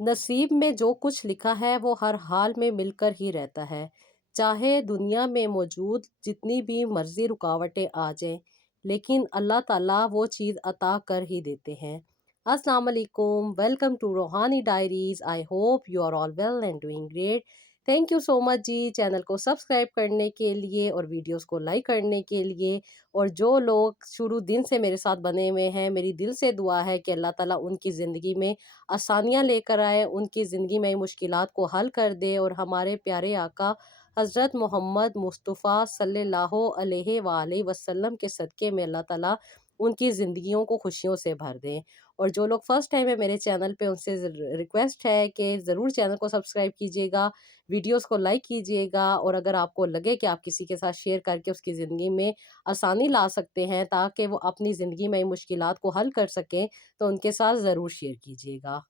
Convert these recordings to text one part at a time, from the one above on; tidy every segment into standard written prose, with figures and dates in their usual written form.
नसीब में जो कुछ लिखा है वो हर हाल में मिलकर ही रहता है। चाहे दुनिया में मौजूद जितनी भी मर्जी रुकावटें आ जाएं, लेकिन अल्लाह ताला वो चीज़ अता कर ही देते हैं। अस्सलाम वालेकुम, welcome to Roohani diaries. I hope you are all well and doing great. Thank you so much ji, channel को सब्सक्राइब करने के लिए और वीडियोस को लाइक करने के लिए। और जो लोग शुरू दिन से मेरे साथ बने हुए हैं, मेरी दिल से दुआ है कि अल्लाह ताला उनकी ज़िंदगी में आसानियाँ लेकर आए, उनकी ज़िंदगी में मुश्किलात को हल कर दे और हमारे प्यारे आका हज़रत मोहम्मद मुस्तफ़ा सल्लल्लाहु अलैहि वालैहि वसल्लम के सदक़े में अल्लाह ताला उनकी ज़िंदगियों को खुशियों से भर दें। और जो लोग फर्स्ट टाइम है मेरे चैनल पे, उनसे रिक्वेस्ट है कि ज़रूर चैनल को सब्सक्राइब कीजिएगा, वीडियोस को लाइक कीजिएगा, और अगर आपको लगे कि आप किसी के साथ शेयर करके उसकी ज़िंदगी में आसानी ला सकते हैं ताकि वो अपनी ज़िंदगी में मुश्किलात को हल कर सकें, तो उनके साथ ज़रूर शेयर कीजिएगा।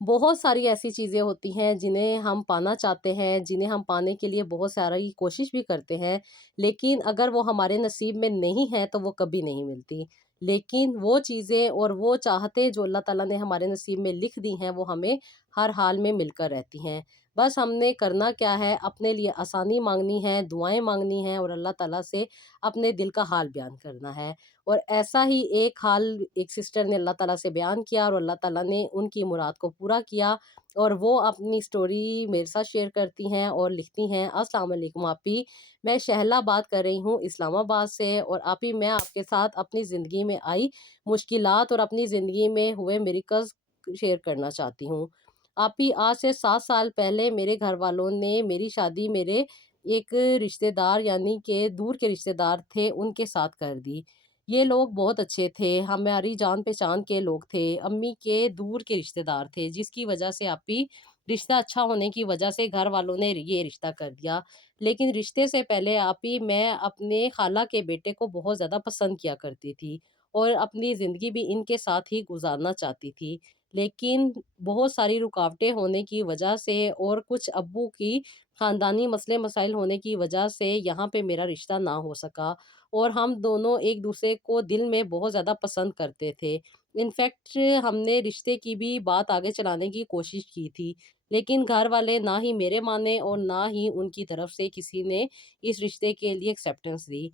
बहुत सारी ऐसी चीज़ें होती हैं जिन्हें हम पाना चाहते हैं, जिन्हें हम पाने के लिए बहुत सारी कोशिश भी करते हैं, लेकिन अगर वो हमारे नसीब में नहीं है तो वो कभी नहीं मिलती। लेकिन वो चीज़ें और वो चाहतें जो अल्लाह ताला ने हमारे नसीब में लिख दी हैं, वो हमें हर हाल में मिलकर रहती हैं। बस हमने करना क्या है, अपने लिए आसानी माँगनी है, दुआएँ माँगनी हैं और अल्लाह ताला से अपने दिल का हाल बयान करना है। और ऐसा ही एक हाल एक सिस्टर ने अल्लाह ताला से बयान किया और अल्लाह ताला ने उनकी मुराद को पूरा किया। और वो अपनी स्टोरी मेरे साथ शेयर करती हैं और लिखती हैं, अस्सलाम वालेकुम आपी, मैं शहला बात कर रही हूँ इस्लामाबाद से। और आपी, मैं आपके साथ अपनी ज़िंदगी में आई मुश्किलात और अपनी ज़िंदगी में हुए मिरेकल्स शेयर करना चाहती हूँ। आपी, आज से 7 साल पहले मेरे घर वालों ने मेरी शादी मेरे एक रिश्तेदार यानी कि दूर के रिश्तेदार थे उनके साथ कर दी। ये लोग बहुत अच्छे थे, हमारी जान-पहचान के लोग थे, अम्मी के दूर के रिश्तेदार थे, जिसकी वजह से आपी रिश्ता अच्छा होने की वजह से घर वालों ने ये रिश्ता कर दिया। लेकिन रिश्ते से पहले आपी मैं अपने खाला के बेटे को बहुत ज़्यादा पसंद किया करती थी और अपनी ज़िंदगी भी इनके साथ ही गुज़ारना चाहती थी। लेकिन बहुत सारी रुकावटें होने की वजह से और कुछ अब्बू की ख़ानदानी मसले-मसाइल होने की वजह से यहाँ पे मेरा रिश्ता ना हो सका। और हम दोनों एक दूसरे को दिल में बहुत ज़्यादा पसंद करते थे। इनफैक्ट हमने रिश्ते की भी बात आगे चलाने की कोशिश की थी, लेकिन घर वाले ना ही मेरे माने और ना ही उनकी तरफ से किसी ने इस रिश्ते के लिए एक्सेप्टेंस दी।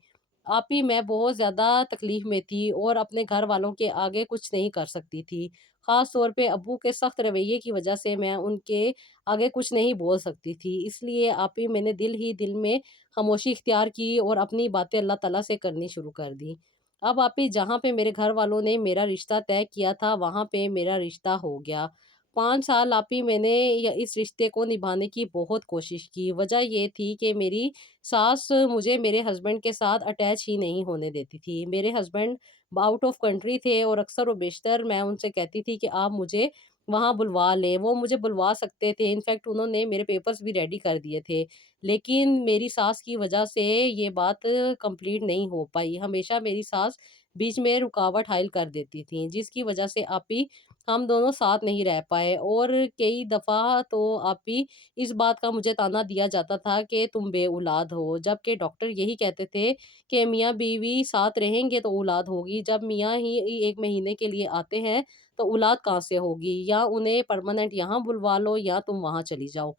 आप ही मैं बहुत ज़्यादा तकलीफ़ में थी और अपने घर वालों के आगे कुछ नहीं कर सकती थी। ख़ास तौर पे अब्बू के सख्त रवैये की वजह से मैं उनके आगे कुछ नहीं बोल सकती थी। इसलिए आप ही मैंने दिल ही दिल में खामोशी इख्तियार की और अपनी बातें अल्लाह ताला से करनी शुरू कर दी। अब आप ही जहाँ पे मेरे घर वालों ने मेरा रिश्ता तय किया था, वहाँ पे मेरा रिश्ता हो गया। 5 साल आप ही मैंने इस रिश्ते को निभाने की बहुत कोशिश की। वजह ये थी कि मेरी सास मुझे मेरे हस्बैंड के साथ अटैच ही नहीं होने देती थी। मेरे हस्बैंड आउट ऑफ कंट्री थे और अक्सर व बेशतर मैं उनसे कहती थी कि आप मुझे वहाँ बुलवा लें। वो मुझे बुलवा सकते थे, इनफैक्ट उन्होंने मेरे पेपर्स भी रेडी कर दिए थे। लेकिन मेरी सास की वजह से ये बात कंप्लीट नहीं हो पाई। हमेशा मेरी सास बीच में रुकावट हाइल कर देती थीं, जिसकी वजह से आप ही हम दोनों साथ नहीं रह पाए। और कई दफ़ा तो आप ही इस बात का मुझे ताना दिया जाता था कि तुम बेऔलाद हो, जबकि डॉक्टर यही कहते थे कि मियाँ-बीवी साथ रहेंगे तो औलाद होगी, जब मियाँ ही 1 महीने के लिए आते हैं तो औलाद कहाँ से होगी? या उन्हें परमानेंट यहाँ बुलवा लो या तुम वहाँ चली जाओ।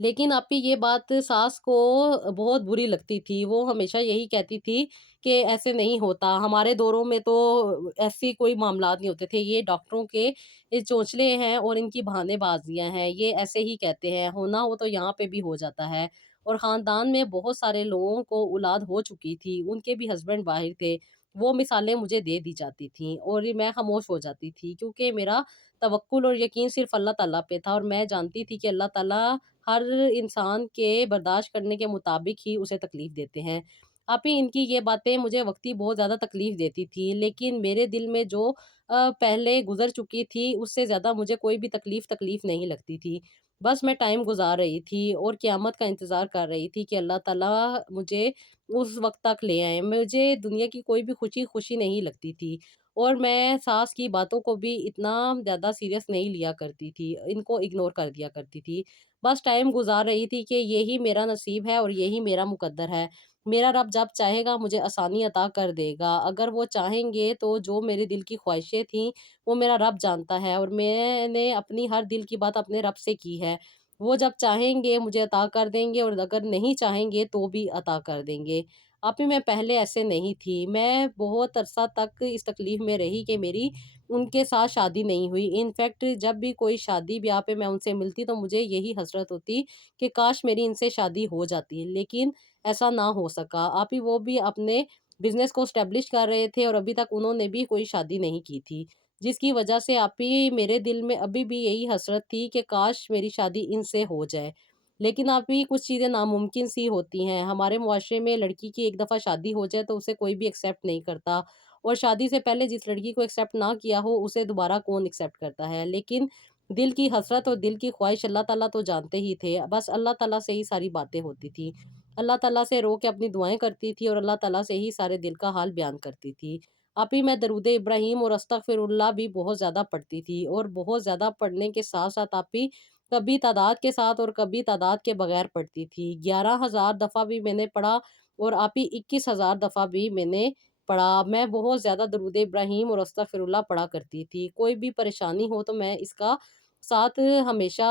लेकिन आपकी ये बात सास को बहुत बुरी लगती थी। वो हमेशा यही कहती थी कि ऐसे नहीं होता, हमारे दौरों में तो ऐसी कोई मामलात नहीं होते थे। ये डॉक्टरों के ये चोंचले हैं और इनकी बहानेबाज़ियाँ हैं। ये ऐसे ही कहते हैं, होना हो तो यहाँ पे भी हो जाता है। और ख़ानदान में बहुत सारे लोगों को औलाद हो चुकी थी, उनके भी हस्बैंड बाहिर थे। वो मिसालें मुझे दे दी जाती थीं और ये मैं ख़ामोश हो जाती थी, क्योंकि मेरा तवक्कुल और यकीन सिर्फ़ अल्लाह ताला पे था और मैं जानती थी कि अल्लाह ताला हर इंसान के बर्दाश्त करने के मुताबिक ही उसे तकलीफ़ देते हैं। आप ही इनकी ये बातें मुझे वक़्ती बहुत ज़्यादा तकलीफ़ देती थी, लेकिन मेरे दिल में जो पहले गुज़र चुकी थी, उससे ज़्यादा मुझे कोई भी तकलीफ़ नहीं लगती थी। बस मैं टाइम गुज़ार रही थी और क़यामत का इंतज़ार कर रही थी कि अल्लाह ताला मुझे उस वक़्त तक ले आए। मुझे दुनिया की कोई भी खुशी खुशी नहीं लगती थी और मैं सास की बातों को भी इतना ज़्यादा सीरियस नहीं लिया करती थी, इनको इग्नोर कर दिया करती थी। बस टाइम गुज़ार रही थी कि यही मेरा नसीब है और यही मेरा मुकद्दर है। मेरा रब जब चाहेगा मुझे आसानी अता कर देगा। अगर वो चाहेंगे तो जो मेरे दिल की ख्वाहिशें थीं, वो मेरा रब जानता है और मैंने अपनी हर दिल की बात अपने रब से की है। वो जब चाहेंगे मुझे अता कर देंगे और अगर नहीं चाहेंगे तो भी अता कर देंगे। आप ही मैं पहले ऐसे नहीं थी। मैं बहुत अरसा तक इस तकलीफ़ में रही कि मेरी उनके साथ शादी नहीं हुई। इनफैक्ट जब भी कोई शादी-ब्याह पे मैं उनसे मिलती तो मुझे यही हसरत होती कि काश मेरी इनसे शादी हो जाती। लेकिन ऐसा ना हो सका। आप ही वो भी अपने बिज़नेस को एस्टेब्लिश कर रहे थे और अभी तक उन्होंने भी कोई शादी नहीं की थी। जिसकी वजह से आप ही मेरे दिल में अभी भी यही हसरत थी कि काश मेरी शादी इनसे हो जाए। लेकिन आप ही कुछ चीज़ें नामुमकिन सी होती हैं। हमारे मुआशरे में लड़की की एक दफ़ा शादी हो जाए तो उसे कोई भी एक्सेप्ट नहीं करता और शादी से पहले जिस लड़की को एक्सेप्ट ना किया हो उसे दोबारा कौन एक्सेप्ट करता है। लेकिन दिल की हसरत और दिल की ख्वाहिश अल्लाह ताला तो जानते ही थे। बस अल्लाह ताला से ही सारी बातें होती थी। अल्लाह ताला से रो के अपनी दुआएँ करती थी और अल्लाह ताला से ही सारे दिल का हाल बयान करती थी। आप ही मैं दरूद इब्राहीम और अस्तगफिरुल्लाह भी बहुत ज़्यादा पढ़ती थी और बहुत ज़्यादा पढ़ने के साथ-साथ आप ही कभी तादाद के साथ और कभी तादाद के बगैर पढ़ती थी। 11,000 दफ़ा भी मैंने पढ़ा और आप ही 21,000 दफ़ा भी मैंने पढ़ा। मैं बहुत ज़्यादा दरूद इब्राहीम और अस्तगफिरुल्लाह पढ़ा करती थी। कोई भी परेशानी हो तो मैं इसका साथ हमेशा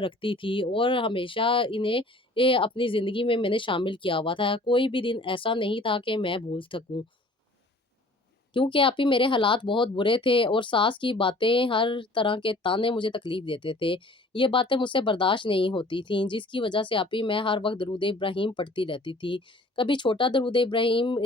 रखती थी और हमेशा इन्हें अपनी ज़िंदगी में मैंने शामिल किया हुआ था। कोई भी दिन ऐसा नहीं था कि मैं भूल सकूँ। क्योंकि आप ही मेरे हालात बहुत बुरे थे और सास की बातें, हर तरह के ताने मुझे तकलीफ़ देते थे। ये बातें मुझसे बर्दाश्त नहीं होती थीं, जिसकी वजह से आप ही मैं हर वक़्त दरूद इब्राहीम पढ़ती रहती थी। कभी छोटा दरूद इब्राहीम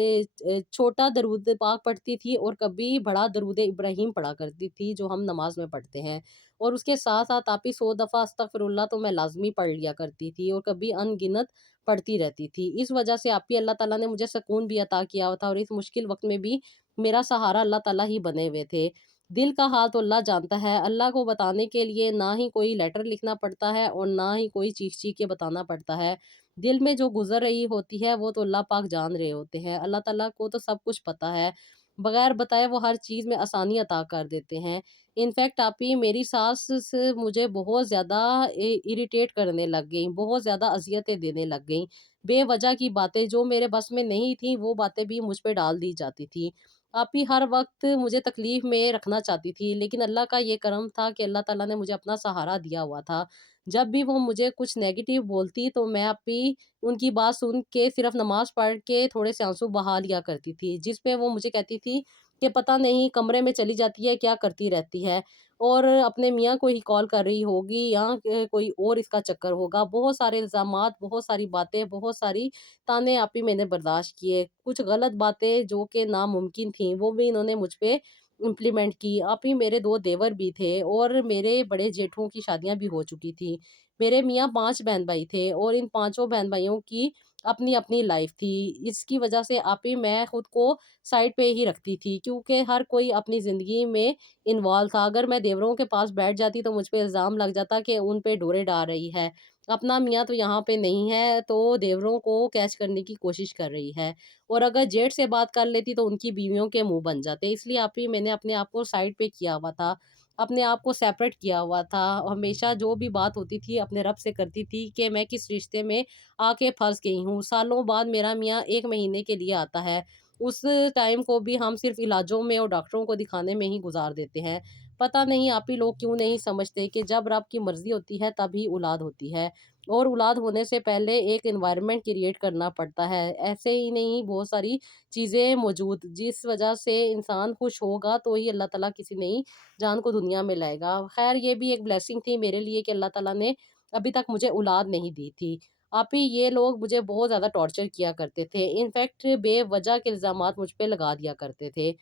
छोटा दरूद पाक पढ़ती थी और कभी बड़ा दरूद इब्राहीम पढ़ा करती थी, जो हम नमाज़ में पढ़ते हैं। और उसके साथ-साथ आप ही 100 दफ़ा अस्तगफिरुल्लाह तो मैं लाज़मी पढ़ लिया करती थी और कभी अनगिनत पढ़ती रहती थी। इस वजह से आप ही अल्लाह ताला ने मुझे सुकून भी अता किया हुआ था और इस मुश्किल वक़्त में भी मेरा सहारा अल्लाह ताला ही बने हुए थे। दिल का हाल तो अल्लाह जानता है, अल्लाह को बताने के लिए ना ही कोई लेटर लिखना पड़ता है और ना ही कोई चीख-चीख के बताना पड़ता है। दिल में जो गुज़र रही होती है वो तो अल्लाह पाक जान रहे होते हैं। अल्लाह ताला को तो सब कुछ पता है। बगैर बताए वो हर चीज़ में आसानी अता कर देते हैं। इनफैक्ट आप ही मेरी सास से मुझे बहुत ज़्यादा इरिटेट करने लग गईं, बहुत ज़्यादा अज़ियतें देने लग गईं। बेवजह की बातें जो मेरे बस में नहीं थी वो बातें भी मुझ पे डाल दी जाती थी। आप ही हर वक़्त मुझे तकलीफ़ में रखना चाहती थी, लेकिन अल्लाह का ये करम था कि अल्लाह ताला ने मुझे अपना सहारा दिया हुआ था। जब भी वो मुझे कुछ नेगेटिव बोलती तो मैं आप ही उनकी बात सुन के सिर्फ़ नमाज़ पढ़ के थोड़े से आँसू बहा लिया करती थी। जिस पे वो मुझे कहती थी कि पता नहीं कमरे में चली जाती है, क्या करती रहती है और अपने मियाँ को ही कॉल कर रही होगी या कोई और इसका चक्कर होगा। बहुत सारे इल्ज़ामात, बहुत सारी बातें, बहुत सारी ताने आप ही मैंने बर्दाश्त किए। कुछ गलत बातें जो कि नामुमकिन थीं, वो भी इन्होंने मुझ पे इम्प्लीमेंट की। आप ही मेरे 2 देवर भी थे और मेरे बड़े जेठों की शादियाँ भी हो चुकी थी। मेरे मियाँ 5 बहन-भाई थे और इन पाँचों बहन-भाइयों की अपनी-अपनी लाइफ़ थी। इसकी वजह से आप ही मैं खुद को साइड पे ही रखती थी क्योंकि हर कोई अपनी ज़िंदगी में इन्वॉल्व था। अगर मैं देवरों के पास बैठ जाती तो मुझ पे इल्ज़ाम लग जाता कि उन पे डोरे डाल रही है। अपना मियाँ तो यहाँ पे नहीं है, तो देवरों को कैच करने की कोशिश कर रही है। और अगर जेठ से बात कर लेती तो उनकी बीवियों के मुँह बन जाते। इसलिए आप ही मैंने अपने आप को साइड पे किया हुआ था, अपने आप को सेपरेट किया हुआ था। हमेशा जो भी बात होती थी अपने रब से करती थी कि मैं किस रिश्ते में आके फँस गई हूँ। सालों बाद मेरा मियाँ 1 महीने के लिए आता है। उस टाइम को भी हम सिर्फ़ इलाजों में और डॉक्टरों को दिखाने में ही गुज़ार देते हैं। पता नहीं आप ही लोग क्यों नहीं समझते कि जब रब की मर्ज़ी होती है तभी औलाद होती है। और औलाद होने से पहले एक एनवायरनमेंट क्रिएट करना पड़ता है। ऐसे ही नहीं बहुत सारी चीज़ें मौजूद जिस वज़ह से इंसान खुश होगा तो ही अल्लाह ताला किसी नई जान को दुनिया में लाएगा। ख़ैर ये भी एक ब्लेसिंग थी मेरे लिए कि अल्लाह ताला ने अभी तक मुझे औलाद नहीं दी थी। आप ही ये लोग मुझे बहुत ज़्यादा टॉर्चर किया करते थे। इनफैक्ट बेवज़ह के इल्ज़ामात मुझ पे लगा दिया करते थे।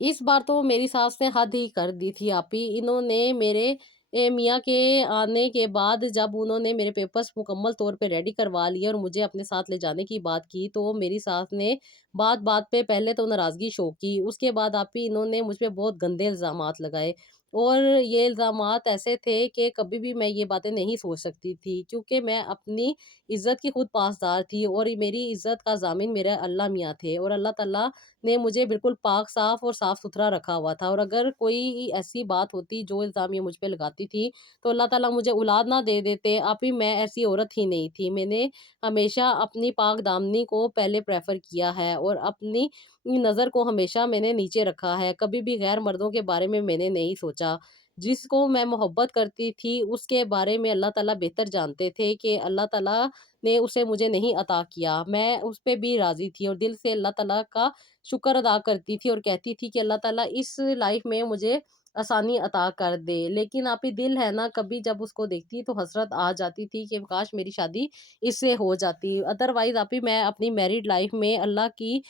इस बार तो मेरी सास ने हद ही कर दी थी आप ही। इन्होंने मेरे मियाँ के आने के बाद जब उन्होंने मेरे पेपर्स मुकम्मल तौर पे रेडी करवा लिए और मुझे अपने साथ ले जाने की बात की, तो मेरी सास ने बात-बात पे पहले तो नाराज़गी शो की। उसके बाद आप ही इन्होंने मुझ पे बहुत गंदे इल्ज़ामात लगाए और ये इल्ज़ामात ऐसे थे कि कभी भी मैं ये बातें नहीं सोच सकती थी, क्योंकि मैं अपनी इज़्ज़त की खुद पासदार थी और ये मेरी इज़्ज़त का ज़ामिन मेरे अल्लाह मियाँ थे, और अल्लाह ताला ने मुझे बिल्कुल पाक-साफ़ और साफ़-सुथरा रखा हुआ था। और अगर कोई ऐसी बात होती जो इल्ज़ाम ये मुझ पे लगाती थी, तो अल्लाह ताला मुझे औलाद ना दे देते, अभी मैं ऐसी औरत ही नहीं थी। मैंने हमेशा अपनी पाक-दामनी को पहले प्रेफ़र किया है और अपनी नज़र को हमेशा मैंने नीचे रखा है। कभी भी गैर मर्दों के बारे में मैंने नहीं सोचा। जिसको मैं मोहब्बत करती थी, उसके बारे में अल्लाह ताला बेहतर जानते थे कि अल्लाह ताला ने उसे मुझे नहीं अता किया। मैं उस पे भी राज़ी थी और दिल से अल्लाह ताला का शुक्र अदा करती थी और कहती थी कि अल्लाह ताला इस लाइफ़ में मुझे आसानी अता कर दे। लेकिन आप ही दिल है ना, कभी जब उसको देखती तो हसरत आ जाती थी कि काश मेरी शादी इससे हो जाती। अदरवाइज़ आप ही मैं अपनी मैरिड लाइफ़ में अल्लाह की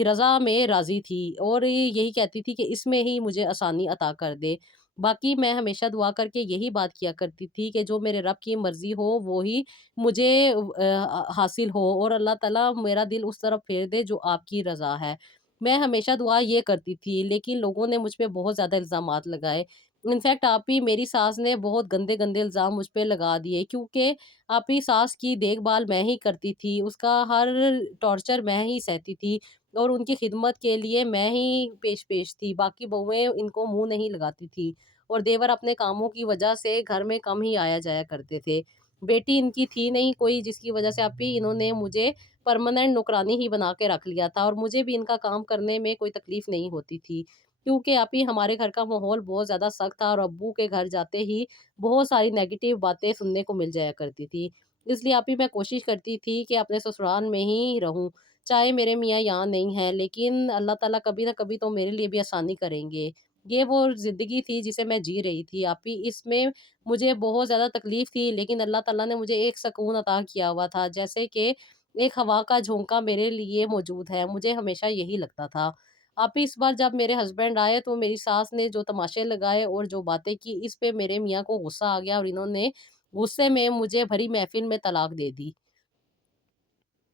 रज़ा में राज़ी थी और यही कहती थी कि इसमें ही मुझे आसानी अता कर दे। बाकी मैं हमेशा दुआ करके यही बात किया करती थी कि जो मेरे रब की मर्ज़ी हो वो ही मुझे हासिल हो और अल्लाह ताला मेरा दिल उस तरफ फेर दे जो आपकी रज़ा है। मैं हमेशा दुआ ये करती थी, लेकिन लोगों ने मुझ पे बहुत ज़्यादा इल्ज़ामात लगाए। इनफैक्ट आप ही मेरी सास ने बहुत गंदे-गंदे इल्ज़ाम मुझ पे लगा दिए, क्योंकि आप ही सास की देखभाल मैं ही करती थी, उसका हर टॉर्चर मैं ही सहती थी और उनकी खिदमत के लिए मैं ही पेश-पेश थी। बाकी बहुएँ इनको मुँह नहीं लगाती थी और देवर अपने कामों की वजह से घर में कम ही आया-जाया करते थे। बेटी इनकी थी नहीं कोई, जिसकी वजह से आप ही इन्होंने मुझे परमानेंट नौकरानी ही बना के रख लिया था और मुझे भी इनका काम करने में कोई तकलीफ़ नहीं होती थी। क्योंकि आप ही हमारे घर का माहौल बहुत ज़्यादा सख्त था और अब्बू के घर जाते ही बहुत सारी नेगेटिव बातें सुनने को मिल जाया करती थी। इसलिए आप ही मैं कोशिश करती थी कि अपने ससुराल में ही रहूँ, चाहे मेरे मियाँ यहाँ नहीं हैं, लेकिन अल्लाह ताला कभी न कभी तो मेरे लिए भी आसानी करेंगे। ये वो ज़िंदगी थी जिसे मैं जी रही थी। आप ही इसमें मुझे बहुत ज़्यादा तकलीफ़ थी, लेकिन अल्लाह ताला ने मुझे एक सुकून अता किया हुआ था, जैसे कि एक हवा का झोंका मेरे लिए मौजूद है, मुझे हमेशा यही लगता था। आप ही इस बार जब मेरे हस्बैंड आए तो मेरी सास ने जो तमाशे लगाए और जो बातें की, इस पे मेरे मियाँ को गुस्सा आ गया और इन्होंने गुस्से में मुझे भरी महफ़िल में तलाक दे दी।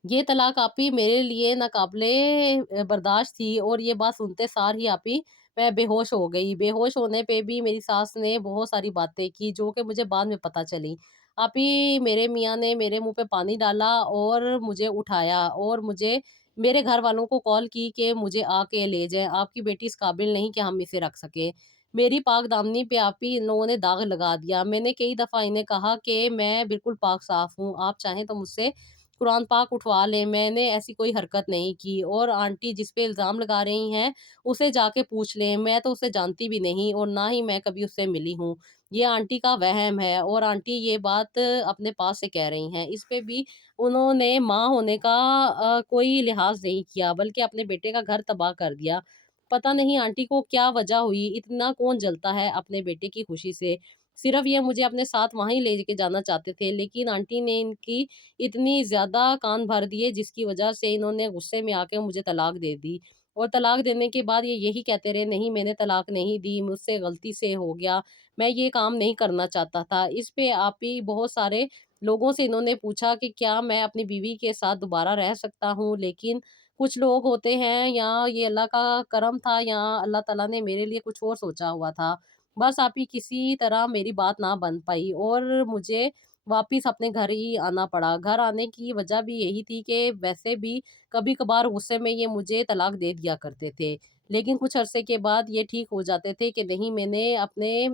ये तलाक आप ही मेरे लिए नाक़ाबिले बर्दाश्त थी और ये बात सुनते सार ही आप ही मैं बेहोश हो गई। बेहोश होने पे भी मेरी सास ने बहुत सारी बातें की जो कि मुझे बाद में पता चली। आप ही मेरे मियाँ ने मेरे मुँह पे पानी डाला और मुझे उठाया और मुझे मेरे घर वालों को कॉल की कि मुझे आके ले जाएँ, आपकी बेटी इस काबिल नहीं कि हम इसे रख सकें। मेरी पाक-दामनी पे आप ही इन लोगों ने दाग लगा दिया। मैंने कई दफ़ा इन्हें कहा कि मैं बिल्कुल पाक-साफ़ हूँ, आप चाहें तो मुझसे कुरान पाक उठवा लें, मैंने ऐसी कोई हरकत नहीं की और आंटी जिस पे इल्ज़ाम लगा रही हैं, उसे जाके पूछ लें, मैं तो उसे जानती भी नहीं और ना ही मैं कभी उससे मिली हूँ। ये आंटी का वहम है और आंटी ये बात अपने पास से कह रही हैं। इस पे भी उन्होंने माँ होने का कोई लिहाज़ नहीं किया, बल्कि अपने बेटे का घर तबाह कर दिया। पता नहीं आंटी को क्या वजह हुई, इतना कौन जलता है अपने बेटे की खुशी से। सिर्फ़ ये मुझे अपने साथ वहाँ ही लेके जाना चाहते थे, लेकिन आंटी ने इनकी इतनी ज़्यादा कान भर दिए जिसकी वजह से इन्होंने गुस्से में आके मुझे तलाक दे दी। और तलाक देने के बाद ये यही कहते रहे, नहीं मैंने तलाक नहीं दी, मुझसे गलती से हो गया, मैं ये काम नहीं करना चाहता था। इस पे आप ही बहुत सारे लोगों से इन्होंने पूछा कि क्या मैं अपनी बीवी के साथ दोबारा रह सकता हूँ? लेकिन कुछ लोग होते हैं या ये अल्लाह का करम था या अल्लाह ताला ने मेरे लिए कुछ और सोचा हुआ था। बस आप ही किसी तरह मेरी बात ना बन पाई और मुझे वापिस अपने घर ही आना पड़ा। घर आने की वजह भी यही थी कि वैसे भी कभी-कभार गुस्से में ये मुझे तलाक दे दिया करते थे। लेकिन कुछ अरसे के बाद ये ठीक हो जाते थे कि नहीं मैंने अपने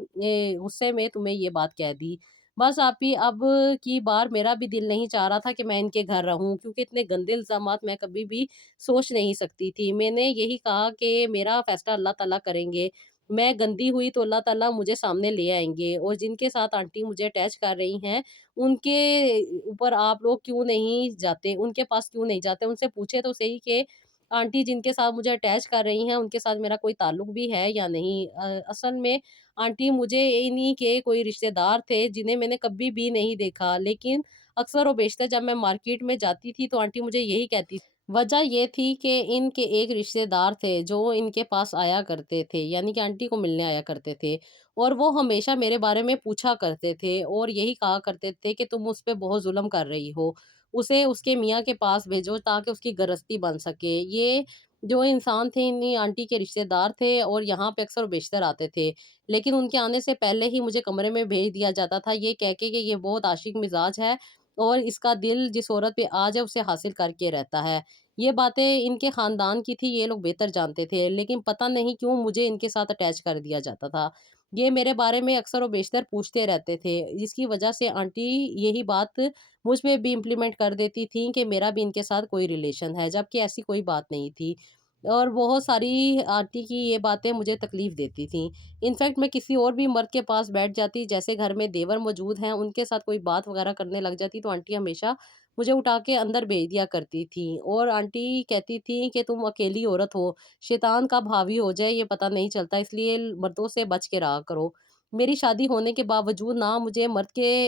गुस्से में तुम्हें ये बात कह दी। बस आप ही अब की बार मेरा भी दिल नहीं चाह रहा था कि मैं इनके घर रहूँ, क्योंकि इतने गंदे इल्ज़ामात मैं कभी भी सोच नहीं सकती थी। मैंने यही कहा कि मेरा फ़ैसला अल्लाह ताला करेंगे। मैं गंदी हुई तो अल्लाह ताला मुझे सामने ले आएँगे और जिनके साथ आंटी मुझे अटैच कर रही हैं, उनके ऊपर आप लोग क्यों नहीं जाते? उनके पास क्यों नहीं जाते? उनसे पूछे तो सही कि आंटी जिनके साथ मुझे अटैच कर रही हैं, उनके साथ मेरा कोई ताल्लुक भी है या नहीं? असल में आंटी मुझे इन्हीं के कोई रिश्तेदार थे, जिन्हें मैंने कभी भी नहीं देखा। लेकिन अक्सर और बेशतर जब मैं मार्केट में जाती थी, तो आंटी मुझे यही कहती वजह ये थी कि इनके एक रिश्तेदार थे जो इनके पास आया करते थे, यानी कि आंटी को मिलने आया करते थे और वो हमेशा मेरे बारे में पूछा करते थे और यही कहा करते थे कि तुम उस पे बहुत जुल्म कर रही हो, उसे उसके मियाँ के पास भेजो ताकि उसकी गृहस्थी बन सके। ये जो इंसान थे इन्हीं आंटी के रिश्तेदार थे और यहाँ पे अक्सर और बेशतर आते थे। लेकिन उनके आने से पहले ही मुझे कमरे में भेज दिया जाता था ये कह के कि ये बहुत आशिक मिज़ाज है और इसका दिल जिस औरत पे आ जाए उसे हासिल करके रहता है। ये बातें इनके ख़ानदान की थी, ये लोग बेहतर जानते थे, लेकिन पता नहीं क्यों मुझे इनके साथ अटैच कर दिया जाता था। ये मेरे बारे में अक्सर और बेशतर पूछते रहते थे, जिसकी वजह से आंटी यही बात मुझ में भी इम्प्लीमेंट कर देती थीं कि मेरा भी इनके साथ कोई रिलेशन है, जबकि ऐसी कोई बात नहीं थी। और बहुत सारी आंटी की ये बातें मुझे तकलीफ़ देती थीं। इनफैक्ट मैं किसी और भी मर्द के पास बैठ जाती, जैसे घर में देवर मौजूद हैं, उनके साथ कोई बात वगैरह करने लग जाती, तो आंटी हमेशा मुझे उठा के अंदर भेज दिया करती थीं। और आंटी कहती थीं कि तुम अकेली औरत हो, शैतान कब हावी हो जाए ये पता नहीं चलता, इसलिए मर्दों से बच के रहा करो। मेरी शादी होने के बावजूद ना मुझे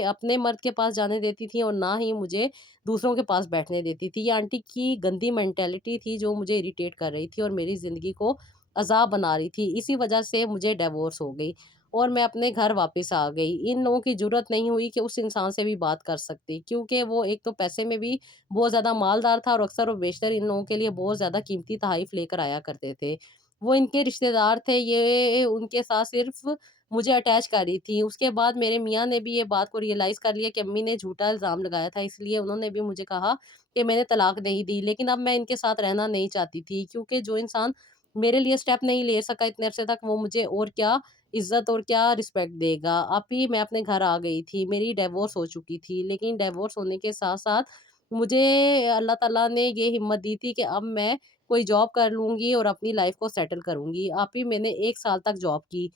अपने मर्द के पास जाने देती थीं और ना ही मुझे दूसरों के पास बैठने देती थी। ये आंटी की गंदी मेंटालिटी थी जो मुझे इरिटेट कर रही थी और मेरी ज़िंदगी को अज़ाब बना रही थी। इसी वजह से मुझे डिवोर्स हो गई और मैं अपने घर वापस आ गई। इन लोगों की ज़रूरत नहीं हुई कि उस इंसान से भी बात कर सकती, क्योंकि वो एक तो पैसे में भी बहुत ज़्यादा मालदार था और अक्सर व बेशतर इन लोगों के लिए बहुत ज़्यादा कीमती तोहफ़े लेकर आया करते थे। वो इनके रिश्तेदार थे, ये उनके साथ सिर्फ़ मुझे अटैच कर रही थी। उसके बाद मेरे मियाँ ने भी ये बात को रियलाइज़ कर लिया कि अम्मी ने झूठा इल्ज़ाम लगाया था, इसलिए उन्होंने भी मुझे कहा कि मैंने तलाक नहीं दी। लेकिन अब मैं इनके साथ रहना नहीं चाहती थी, क्योंकि जो इंसान मेरे लिए स्टेप नहीं ले सका इतने अरसे तक, वो मुझे और क्या इज़्ज़त और क्या रिस्पेक्ट देगा। अब ही मैं अपने घर आ गई थी, मेरी डिवोर्स हो चुकी थी। लेकिन डिवोर्स होने के साथ-साथ मुझे अल्लाह ताला ने ये हिम्मत दी थी कि अब मैं कोई जॉब कर लूँगी और अपनी लाइफ़ को सेटल करूँगी। आप ही मैंने 1 साल तक जॉब की।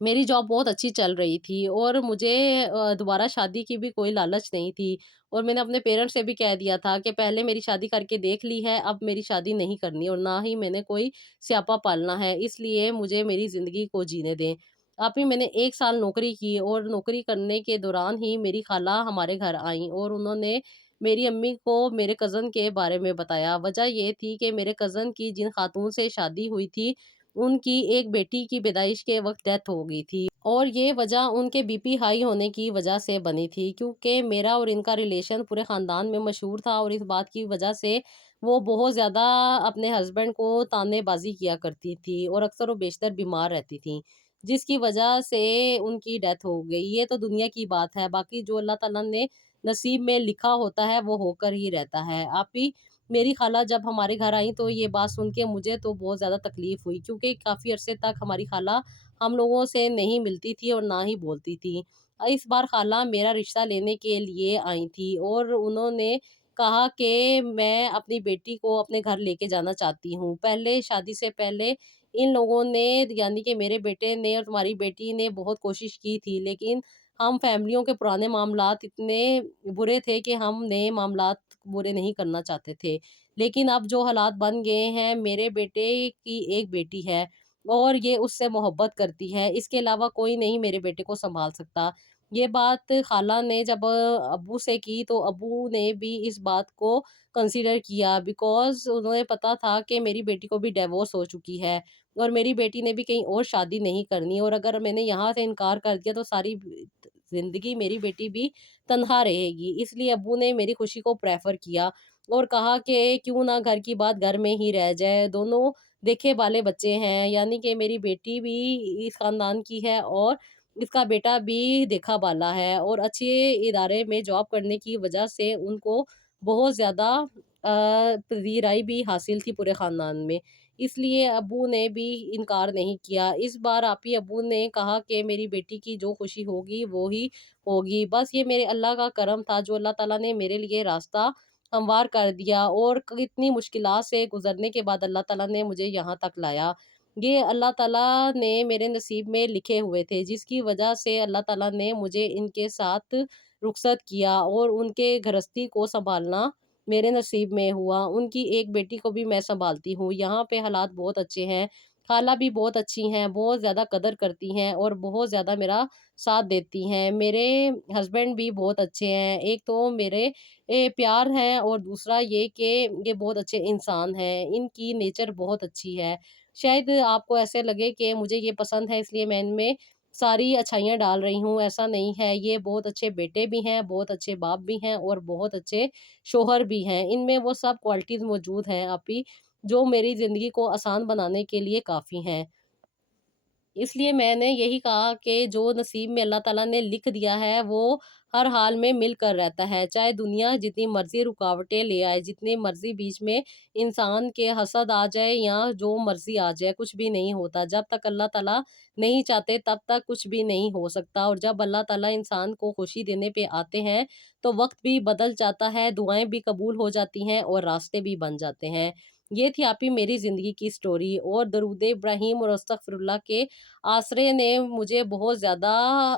मेरी जॉब बहुत अच्छी चल रही थी और मुझे दोबारा शादी की भी कोई लालच नहीं थी और मैंने अपने पेरेंट्स से भी कह दिया था कि पहले मेरी शादी करके देख ली है, अब मेरी शादी नहीं करनी और ना ही मैंने कोई स्यापा पालना है, इसलिए मुझे मेरी ज़िंदगी को जीने दें। आप ही मैंने 1 साल नौकरी की और नौकरी करने के दौरान ही मेरी खाला हमारे घर आईं और उन्होंने मेरी अम्मी को मेरे कज़न के बारे में बताया। वजह ये थी कि मेरे कज़न की जिन खातून से शादी हुई थी, उनकी एक बेटी की पैदाइश के वक़्त डेथ हो गई थी और ये वजह उनके बीपी हाई होने की वजह से बनी थी, क्योंकि मेरा और इनका रिलेशन पूरे ख़ानदान में मशहूर था और इस बात की वजह से वो बहुत ज़्यादा अपने हस्बैंड को तानेबाज़ी किया करती थी और अक्सर वो बेशतर बीमार रहती थीं, जिसकी वजह से उनकी डेथ हो गई। ये तो दुनिया की बात है, बाकी जो अल्लाह ताला ने नसीब में लिखा होता है वो होकर ही रहता है। आप ही मेरी खाला जब हमारे घर आई तो ये बात सुन के मुझे तो बहुत ज़्यादा तकलीफ़ हुई, क्योंकि काफ़ी अरसे तक हमारी खाला हम लोगों से नहीं मिलती थी और ना ही बोलती थी। इस बार खाला मेरा रिश्ता लेने के लिए आई थी और उन्होंने कहा कि मैं अपनी बेटी को अपने घर लेके जाना चाहती हूँ। पहले शादी से पहले इन लोगों ने, यानी कि मेरे बेटे ने और तुम्हारी बेटी ने बहुत कोशिश की थी, लेकिन हम फैमिलियों के पुराने मामलात इतने बुरे थे कि हम नए मामलात बुरे नहीं करना चाहते थे। लेकिन अब जो हालात बन गए हैं, मेरे बेटे की एक बेटी है और ये उससे मोहब्बत करती है, इसके अलावा कोई नहीं मेरे बेटे को सँभाल सकता। ये बात खाला ने जब अब्बू से की तो अब्बू ने भी इस बात को कंसीडर किया, बिकॉज़ उन्हें पता था कि मेरी बेटी को भी डिवोर्स हो चुकी है और मेरी बेटी ने भी कहीं और शादी नहीं करनी और अगर मैंने यहाँ से इनकार कर दिया तो सारी ज़िंदगी मेरी बेटी भी तन्हा रहेगी। इसलिए अब्बू ने मेरी खुशी को प्रेफ़र किया और कहा कि क्यों ना घर की बात घर में ही रह जाए, दोनों देखे-भाले बच्चे हैं, यानी कि मेरी बेटी भी इस ख़ानदान की है और इसका बेटा भी देखा-भाला है और अच्छे इदारे में जॉब करने की वजह से उनको बहुत ज़्यादा पज़ीराई भी हासिल थी पूरे ख़ानदान में। इसलिए अब्बू ने भी इनकार नहीं किया। इस बार आप ही अब्बू ने कहा कि मेरी बेटी की जो खुशी होगी वो ही होगी। बस ये मेरे अल्लाह का करम था जो अल्लाह ताला ने मेरे लिए रास्ता हमवार कर दिया और कितनी मुश्किलात से गुज़रने के बाद अल्लाह ताला ने मुझे यहाँ तक लाया। ये अल्लाह ताला ने मेरे नसीब में लिखे हुए थे, जिसकी वजह से अल्लाह ताला ने मुझे इनके साथ रुख़सत किया और उनके गृहस्थी को सँभालना मेरे नसीब में हुआ। उनकी एक बेटी को भी मैं सँभालती हूँ। यहाँ पे हालात बहुत अच्छे हैं। खाला भी बहुत अच्छी हैं, बहुत ज़्यादा कदर करती हैं और बहुत ज़्यादा मेरा साथ देती हैं। मेरे हस्बैंड भी बहुत अच्छे हैं। एक तो मेरे प्यार हैं और दूसरा ये कि ये बहुत अच्छे इंसान हैं। इनकी नेचर बहुत अच्छी है। शायद आपको ऐसे लगे कि मुझे ये पसंद है इसलिए मैं इनमें सारी अच्छाइयाँ डाल रही हूँ, ऐसा नहीं है। ये बहुत अच्छे बेटे भी हैं, बहुत अच्छे बाप भी हैं और बहुत अच्छे शौहर भी हैं। इनमें वो सब क्वालिटीज़ मौजूद हैं, आपी। जो मेरी ज़िंदगी को आसान बनाने के लिए काफ़ी हैं। इसलिए मैंने यही कहा कि जो नसीब में अल्लाह ताला ने लिख दिया है, वो हर हाल में मिलकर रहता है। चाहे दुनिया जितनी मर्ज़ी रुकावटें ले आए, जितनी मर्ज़ी बीच में इंसान के हसद आ जाए या जो मर्ज़ी आ जाए, कुछ भी नहीं होता। जब तक अल्लाह ताला नहीं चाहते, तब तक कुछ भी नहीं हो सकता। और जब अल्लाह ताला इंसान को खुशी देने पे आते हैं, तो वक़्त भी बदल जाता है, दुआएँ भी कबूल हो जाती हैं और रास्ते भी बन जाते हैं। ये थी आपकी मेरी ज़िंदगी की स्टोरी। और दरूद इब्राहीम और अस्तगफिरुल्लाह के आसरे ने मुझे बहुत ज़्यादा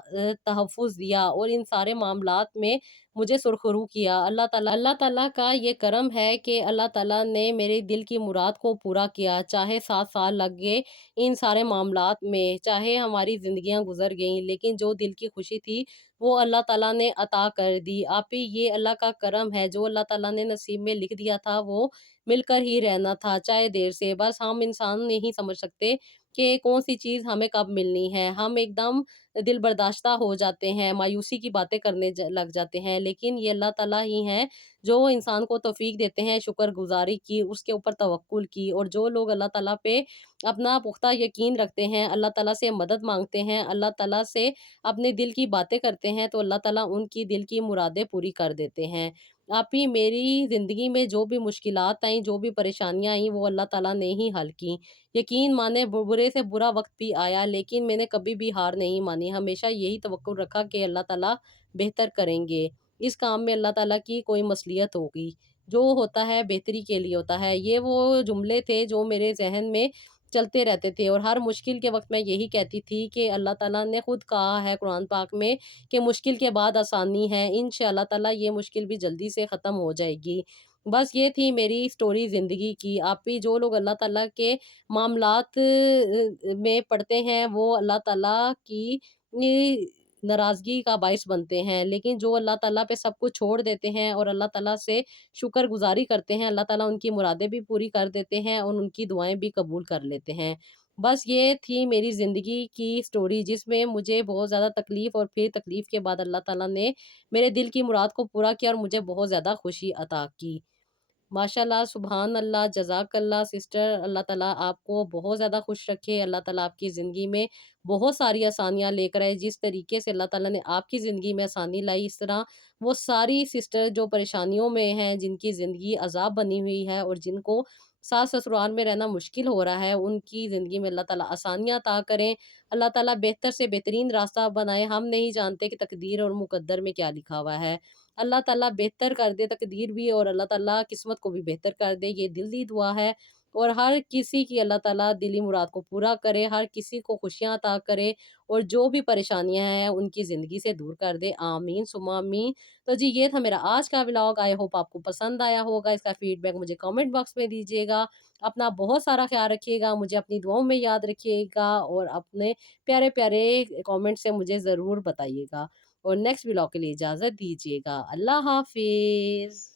तहफ़्फ़ुज़ दिया और इन सारे मामलात में मुझे सुरख़रू किया। अल्लाह ताला का ये करम है कि अल्लाह ताला ने मेरे दिल की मुराद को पूरा किया। चाहे 7 साल लग गए इन सारे मामलात में, चाहे हमारी ज़िंदगियाँ गुज़र गईं, लेकिन जो दिल की खुशी थी, वो अल्लाह ताला ने अता कर दी। आप ही ये अल्लाह का करम है, जो अल्लाह ताला ने नसीब में लिख दिया था, वो मिलकर ही रहना था, चाहे देर से। बस हम इंसान नहीं समझ सकते कि कौन-सी चीज़ हमें कब मिलनी है। हम एकदम दिल बर्दाश्ता हो जाते हैं, मायूसी की बातें करने लग जाते हैं। लेकिन ये अल्लाह ताला ही हैं, जो इंसान को तौफ़ीक देते हैं शुक्रगुज़ारी की, उसके ऊपर तवक्कुल की। और जो लोग अल्लाह ताला पे अपना पुख्ता यकीन रखते हैं, अल्लाह ताला से मदद माँगते हैं, अल्लाह ताला से अपने दिल की बातें करते हैं, तो अल्लाह ताला उनकी दिल की मुरादें पूरी कर देते हैं। आप ही मेरी ज़िंदगी में जो भी मुश्किलात आईं, जो भी परेशानियाँ आईं, वो अल्लाह ताला ने ही हल की। यकीन माने बुरे से बुरा वक़्त भी आया, लेकिन मैंने कभी भी हार नहीं मानी। हमेशा यही तवक्कुल रखा कि अल्लाह ताला बेहतर करेंगे। इस काम में अल्लाह ताला की कोई मसलियत होगी। जो होता है बेहतरी के लिए होता है। ये वो जुमले थे जो मेरे ज़हन में चलते रहते थे और हर मुश्किल के वक़्त मैं यही कहती थी कि अल्लाह ताला ने खुद कहा है कुरान पाक में कि मुश्किल के बाद आसानी है। इंशाअल्लाह ताला ये मुश्किल भी जल्दी से ख़त्म हो जाएगी। बस ये थी मेरी स्टोरी ज़िंदगी की। आप भी जो लोग अल्लाह ताला के मामलात में पड़ते हैं, वो अल्लाह ताला की नाराज़गी का बाइस बनते हैं। लेकिन जो अल्लाह ताला पे सब कुछ छोड़ देते हैं और अल्लाह ताला से शुक्रगुज़ारी करते हैं, अल्लाह ताला उनकी मुरादें भी पूरी कर देते हैं और उनकी दुआएँ भी कबूल कर लेते हैं। बस ये थी मेरी ज़िंदगी की स्टोरी, जिसमें मुझे बहुत ज़्यादा तकलीफ़ और फिर तकलीफ़ के बाद अल्लाह ताला ने मेरे दिल की मुराद को पूरा किया और मुझे बहुत ज़्यादा खुशी अता की। माशाल्लाह, सुभान अल्लाह, जज़ाकल्लाह सिस्टर। अल्लाह ताला आपको बहुत ज़्यादा खुश रखे। अल्लाह ताला आपकी ज़िंदगी में बहुत सारी आसानियाँ लेकर आए। जिस तरीके से अल्लाह ताला ने आपकी ज़िंदगी में आसानी लाई, इस तरह वो सारी सिस्टर जो परेशानियों में हैं, जिनकी ज़िंदगी अज़ाब बनी हुई है और जिनको सास-ससुराल में रहना मुश्किल हो रहा है, उनकी ज़िंदगी में अल्लाह ताला आसानियाँ अता करें। अल्लाह ताला बेहतर से बेहतरीन रास्ता बनाए। हम नहीं जानते कि तकदीर और मुकद्दर में क्या लिखा हुआ है। अल्लाह ताला बेहतर कर दे तकदीर भी और अल्लाह ताला किस्मत को भी बेहतर कर दे, ये दिल की दुआ है। और हर किसी की अल्लाह ताला दिली मुराद को पूरा करे, हर किसी को खुशियाँ अता करे और जो भी परेशानियाँ हैं उनकी ज़िंदगी से दूर कर दे। आमीन सुम्मा आमीन। तो जी, ये था मेरा आज का व्लॉग। आई होप आपको पसंद आया होगा। इसका फीडबैक मुझे कमेंट बॉक्स में दीजिएगा। अपना बहुत सारा ख़्याल रखिएगा, मुझे अपनी दुआओं में याद रखिएगा और अपने प्यारे-प्यारे कमेंट से मुझे ज़रूर बताइएगा। और नेक्स्ट व्लॉग के लिए इजाज़त दीजिएगा। अल्लाह हाफ़िज़।